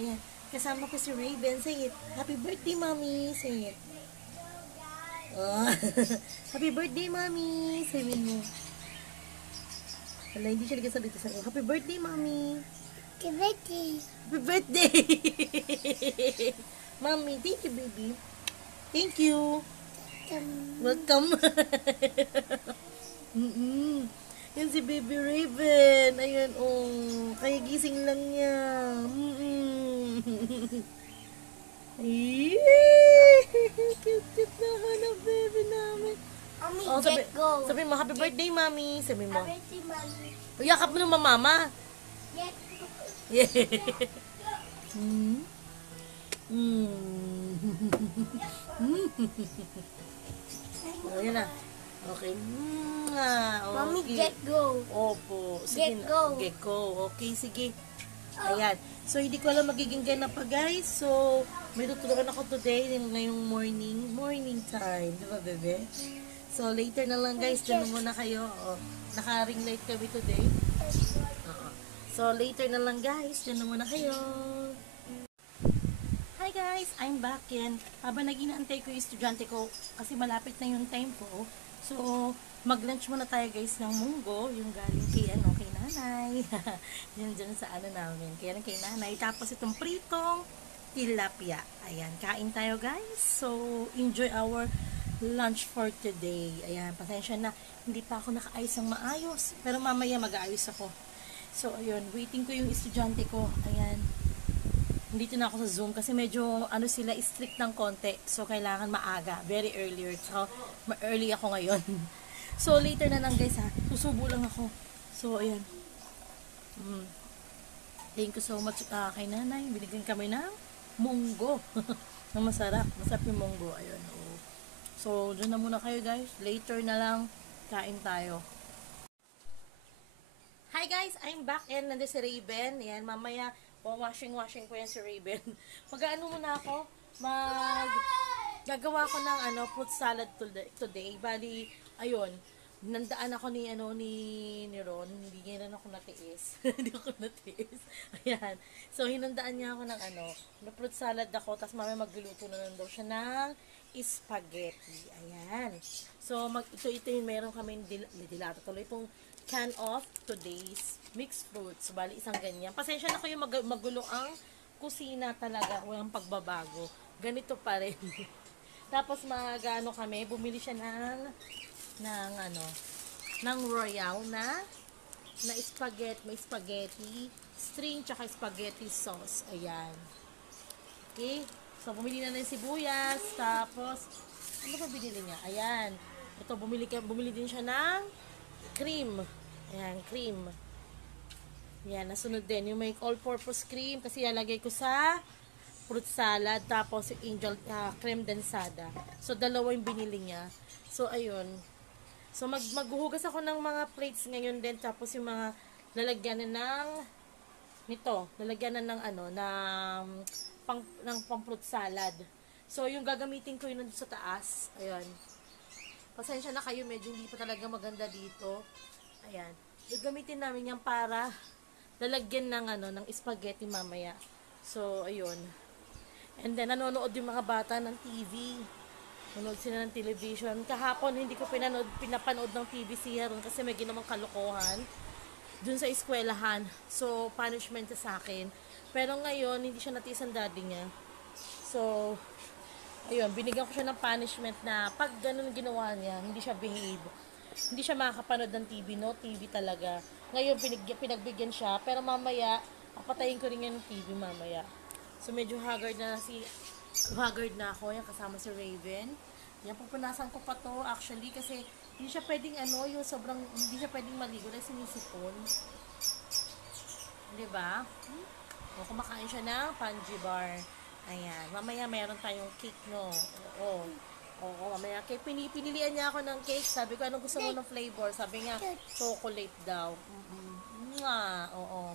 Ayan. Kasama ko si Raven. Say it. Happy birthday, Mommy. Say it. Oh. Happy birthday, Mommy. Sabi mo. Wala, hindi siya nagsasalita sa akin. Happy birthday, Mommy. Happy birthday. Happy birthday. Mommy, thank you, baby. Thank you. Welcome. Yan si Baby Raven. Ayan, oh. Kaya gising lang niya. Cute na hanap, baby namin. Mommy, Oh, get go. sabi mo, happy birthday, Mommy. Sabi mo. Happy birthday, Mommy. Yakap mo naman, Mama. Get go. Yeah. Oh, yan na. Okay. Okay. Mommy, get go. Opo. Get Sige go. na. Get go. Okay, sige. Ayan. So, hindi ko alam magiging gana pa, guys. So, may tutulungan ako today ngayong morning time. Di ba, bebe? So, later na lang, guys. Diyan na muna kayo. Naka-ring light kami today. So, later na lang, guys. Diyan na muna kayo. Hi, guys. I'm back yan. Habang nag-inaantay ko yung estudyante ko, kasi malapit na yung time ko. So, mag-lunch muna tayo, guys, ng munggo. Yung galing kay nanay. Yan dyan sa namin. Kaya kay nanay. Tapos itong pritong tilapia. Ayan, kain tayo, guys. So, enjoy our lunch for today. Ayan, pasensya na. Hindi pa ako nakaayos ng maayos. Pero mamaya mag-aayos ako. So, ayun. Waiting ko yung estudyante ko. Ayan. Dito na ako sa Zoom kasi medyo sila strict ng konti. So, kailangan maaga. Very earlier. So, early ako ngayon. So, later na lang, guys, ha. Susubo lang ako. So, ayan. Thank you so much kay nanay. Binigyan kami ng munggo. Na masarap. Masarap yung munggo. Ayun. Oh. So, dyan na muna kayo, guys. Later na lang kain tayo. Hi, guys. I'm back and nandun si Raven. Ayan, mamaya washing ko yan si Raven. Mag-ano muna ako? Gagawa ko ng fruit salad today. Bali, ayun. Nandaan ako ni Ron. Hindi niya rin ako natiis. Hindi ako natiis. Ayan. So, hinandaan niya ako ng na fruit salad ako. Tapos mamaya magluluto na lang daw siya ng spaghetti. Ayan. So, ito yung meron kami dilata tuloy itong can of today's mixed fruits. Bali, isang ganyan. Pasensya na kayo magulo ang kusina talaga. Walang pagbabago. Ganito pa rin. Tapos, kami. Bumili siya ng royal na spaghetti. May spaghetti, string, tsaka spaghetti sauce. Ayan. Okay? So, bumili na ng sibuyas. Tapos, ano ba binili niya? Ayan. Ito, bumili din siya ng cream. Ayan, cream. Ayan, nasunod din. Yung may all-purpose cream kasi lalagay ko sa fruit salad. Tapos, yung angel creme densada. So, dalawa yung binili niya. So, ayun. So, maghuhugas ako ng mga plates ngayon din. Tapos, yung mga lalagyanan ng lalagyanan ng pang fruit salad. So, yung gagamitin ko yun sa taas. Ayun. Pasensya na kayo, medyo hindi pa talaga maganda dito. Ayan. Gagamitin namin yan para lalagyan ng spaghetti mamaya. So, ayun. And then, nanonood yung mga bata ng TV. Nanonood sila ng television. Kahapon, hindi ko pinapanood ng TV si Haron kasi may ginawang kalokohan dun sa eskwelahan. So, punishment sa akin. Pero ngayon, hindi siya natiis ang daddy niya. So, ayun, binigyan ko siya ng punishment na pag ganun ginawa niya, hindi siya behave. Hindi siya makakapanood ng TV, no? TV talaga. Ngayon, pinagbigyan siya. Pero mamaya, papatayin ko rin yan ng TV mamaya. So, medyo haggard na ako. Yan, kasama si Raven. Yan, pupunasan ko pa to actually kasi hindi siya pwedeng yung sobrang, hindi siya pwedeng maligo dahil sinisipon. Diba? O, kumakain siya ng Panji bar. Ayan. Mamaya meron tayong cake, no? Oo, mamaya cake. Pinilian niya ako ng cake. Sabi ko, anong gusto mo ng flavor? Sabi niya, chocolate daw. Oo.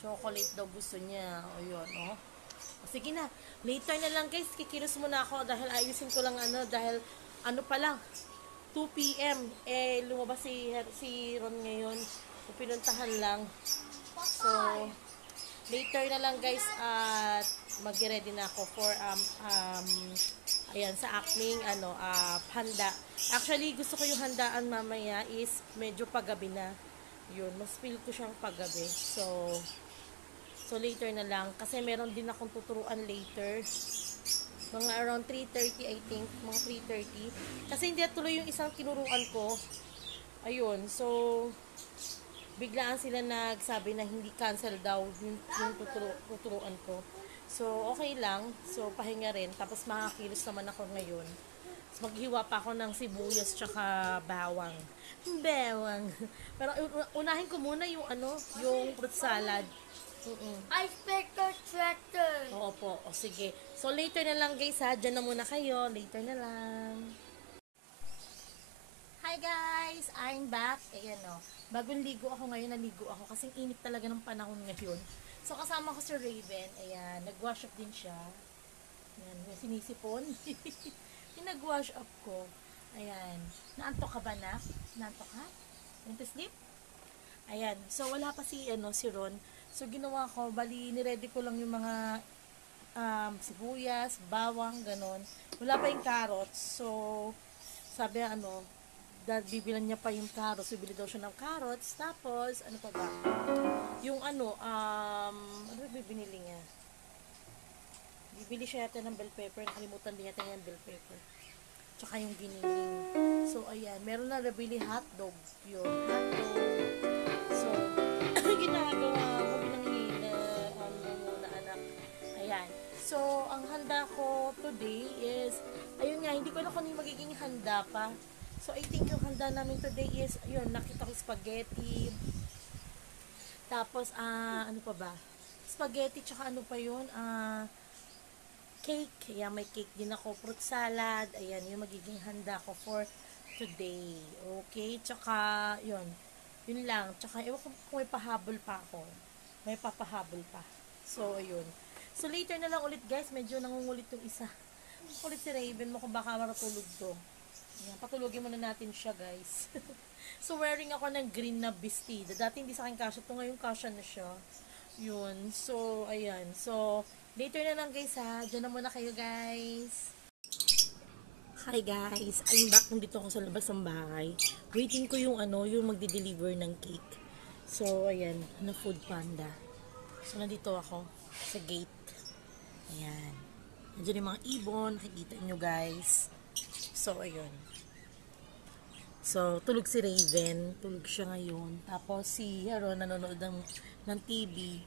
Chocolate daw gusto niya. O, yun, o. Sige na. Later na lang, guys. Kikilos muna ako dahil ayusin ko lang dahil pa lang. 2 p.m. Lumabas si Ron ngayon. Pinuntahan lang. So, later na lang guys at mag-ready na ako for ayan sa aking handa. Actually gusto ko yung handaan mamaya is medyo paggabi na. Yun, mas feel ko siyang paggabi. So later na lang kasi meron din akong tuturuan later. Mga around 3:30 I think, mga 3:30. Kasi hindi tuloy yung isang tinuruan ko. Ayun, so biglaan sila nagsabi na hindi cancel daw yung tuturuan ko. So, okay lang. So, pahinga rin. Tapos, makakilos naman ako ngayon. So, maghiwa pa ako ng sibuyas tsaka bawang. Bawang. Pero, unahin ko muna yung yung fruit salad. I expect tractor. Oo po. O, sige. So, later na lang guys ha. Diyan na muna kayo. Later na lang. Hi guys! I'm back. Ayan o. Bagong ligo ako ngayon, naligo ako kasi init talaga ng panahon ngayon. So kasama ko si Raven. Ayan, nag-wash up din siya. Ayan, yung sinisipon. Yung nag-wash up ko. Ayan. Naantok ka ba na? Naantok ka? Want to sleep? Ayan. So wala pa si Ron. So ginawa ko, bali niready ko lang yung mga sibuyas, bawang, ganon. Wala pa yung carrots. So sabi dahil bibilan niya pa yung carrots, bibili daw siya ng carrots, tapos, ano pa ba? Yung ano binili niya? Bibili siya yata ng bell pepper, nakalimutan din yata yung bell pepper. Tsaka yung giniling. So, ayan, meron na nabili hotdog. Yun, hotdog. So, ginagawa ko, pinangihina, muna anak. Ayan. So, ang handa ko today is, ayun nga, hindi ko alam kung ano yung magiging handa pa. So, I think yung handa namin today is, yun, nakita ko spaghetti. Tapos, ano pa ba? Spaghetti, tsaka ano pa yun? Cake. Ayan, may cake din ako. Fruit salad. Ayan, yung magiging handa ko for today. Okay? Tsaka, yun. Yun lang. Tsaka, ewan ko kung may pahabol pa ako. May papahabol pa. So, ayun. So, later na lang ulit, guys. Medyo nangungulit yung isa. Kulit si Raven mo kung baka maratulog to. Ayan, patulogin muna natin siya, guys. So, wearing ako ng green na bestida. Dati hindi sa akin kasya. Ito ngayon kasya na siya. Yun. So, ayan. So, later na lang, guys, ha. Diyan na muna kayo, guys. Hi, guys. I'm back. Nandito ako sa labas ng bahay. Waiting ko yung yung magde-deliver ng cake. So, ayan. Na Food Panda. So, nandito ako sa gate. Ayan. Nandiyan yung mga ibon. Nakikita nyo, guys. So, ayun. So, tulog si Raven. Tulog siya ngayon. Tapos, si Aaron nanonood ng TV.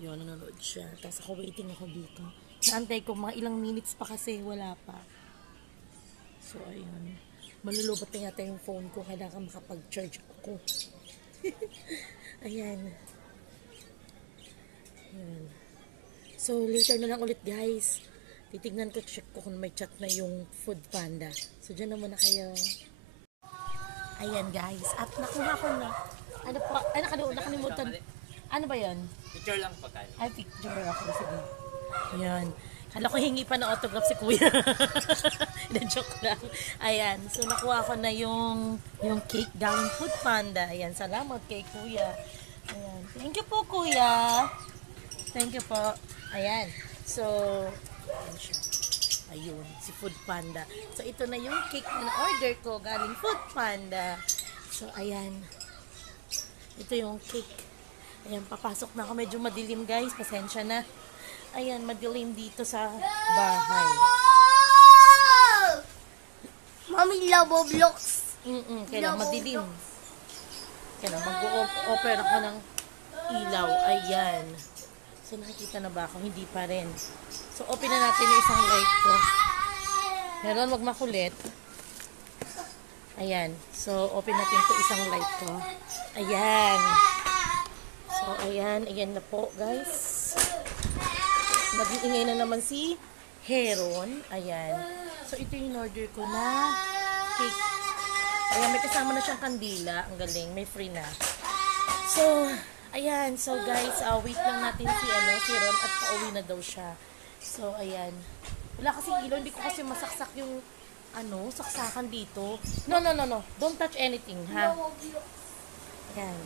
Yun, nanonood siya. Tapos, ako waiting ako dito. Naantay ko, mga ilang minutes pa kasi wala pa. So, ayun. Malulobot na yata yung phone ko. Kailangan makapag-charge ako. Ayan. Ayan. So, later na lang ulit, guys. Titignan ko, check ko kung may chat na yung Food Panda. So, dyan na muna kayo. Ayan, guys. At nakuha ko na. Ano pa? Ay, nakalimutan. Ano ba yan? Picture lang pagkali. Ay, picture ako. Sige. Ayan. Kala ko hingi pa ng autograph si Kuya. Na-joke lang. Ayan. So, nakuha ko na yung cake galing Food Panda. Ayan. Salamat kay Kuya. Ayan. Thank you po, Kuya. Thank you po. Ayan. So, ayan siya. Ayun, si Food Panda. So, ito na yung cake na na-order ko galing Food Panda. So, ayan. Ito yung cake. Ayan, papasok na ako. Medyo madilim, guys. Pasensya na. Ayan, madilim dito sa bahay. Mommy love blocks. Kailangan madilim. Kailangan mag-offer ako ng ilaw. Ayan. So, nakikita na ba ako? Hindi pa rin. So, open na natin yung isang light ko. Meron, wag makulit. Ayan. So, open natin ito isang light ko. Ayan. So, ayan. Ayan na po, guys. Nag-iingay na naman si Heron. Ayan. So, ito yung order ko na cake. Ayan, may kasama na siyang kandila. Ang galing. May free na. So, ayan. So, guys, wait lang natin si Ron at pauwi na daw siya. So, ayan. Wala kasi ilaw. Hindi ko kasi masaksak yung, saksakan dito. No. Don't touch anything, ha? Ayan.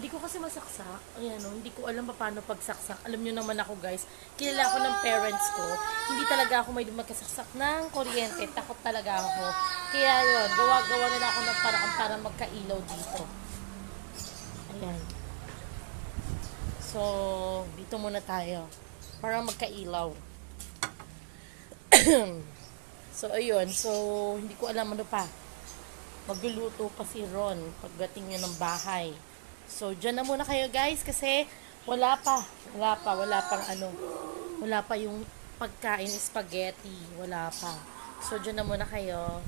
Hindi ko kasi masaksak. Ayan, no? Hindi ko alam paano pagsaksak. Alam nyo naman ako, guys. Kilala ko ng parents ko. Hindi talaga ako may magkasaksak ng kuryente. Takot talaga ako. Kaya yun, gawa na ako ng paraan para magkailaw dito. Ayan. So, dito muna tayo. Para magkailaw. So, ayun. So, hindi ko alam ano pa. Magluluto pa si Ron pagdating niya ng bahay. So, dyan na muna kayo guys kasi wala pa yung pagkain spaghetti. Wala pa. So, dyan na muna kayo.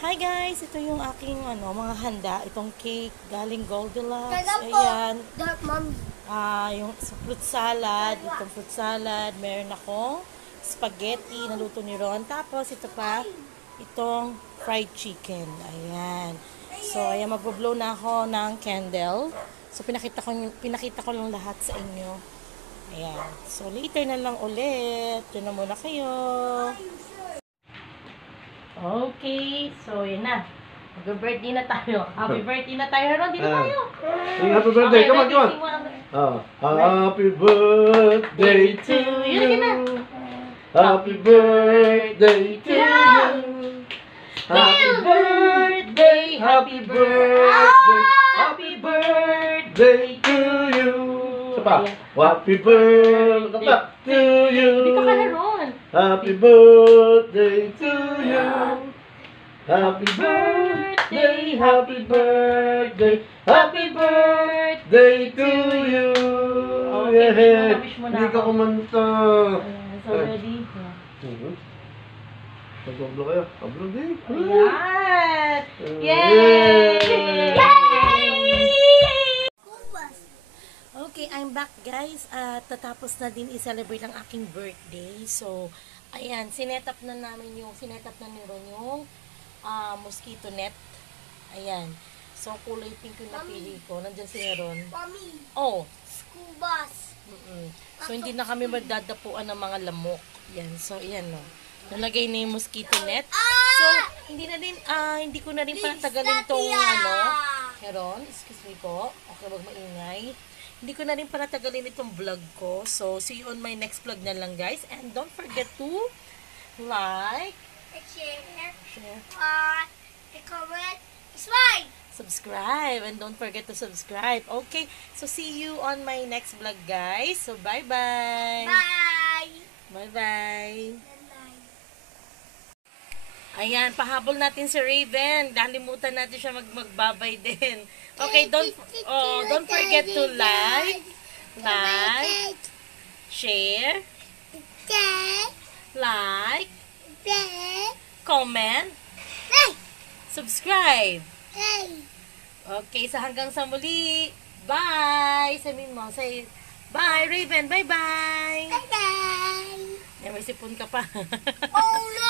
Hi guys! Ito yung aking mga handa. Itong cake galing Goldilocks. Ayan. Yung fruit salad. Itong fruit salad. Meron akong spaghetti na luto ni Ron. Tapos, ito pa. Itong fried chicken. Ayan. So, ayan, mag-blow na ako ng candle. So, pinakita ko lang lahat sa inyo. Ayan. So, later na lang ulit. Diyan na muna kayo. Okay. So, yun na. Mag-birthday na tayo. Happy birthday na tayo. Ron, dito tayo. Happy birthday. Come on, come on. Happy birthday to you. Happy birthday to you. Happy birthday, happy birthday, happy birthday to you. Happy birthday to you. Dito ka na, Ron. Happy birthday to you. Happy birthday, happy birthday, happy birthday to you. Okay, wish mo na Hindi ka ako. kumanta. So, ready? Pag-vlog kayo. Pag-vlog din. Ayan! Yay! Okay, I'm back guys. At tatapos na din i-celebrate ang aking birthday. So, ayan, sinetap na ni Ron yung mosquito net. Ayan. So, kulay pink yung napili ko. Nandiyan si Ron. Mommy, Oh. school bus. So, hindi na kami magdadapuan ng mga lamok. Yan. So, ayan no. Nalagay na yung mosquito net. So, hindi ko na rin panatagalin tong Heron, excuse me po. Okay, wag maingay. Hindi ko na rin panatagalin itong vlog ko. So, see you on my next vlog na lang guys. And don't forget to like, share, Comment, subscribe. And don't forget to subscribe. Okay, so see you on my next vlog guys. So, bye-bye. bye. Bye-bye. Ayan, pahabol natin si Raven. Nalimutan natin siya magbabay din. Okay, don't forget to like, share, like, comment, subscribe. Okay, so hanggang sa muli. Bye! Sabihin mo, say bye, Raven. Bye-bye. Bye. May sipon ka pa. Oh no!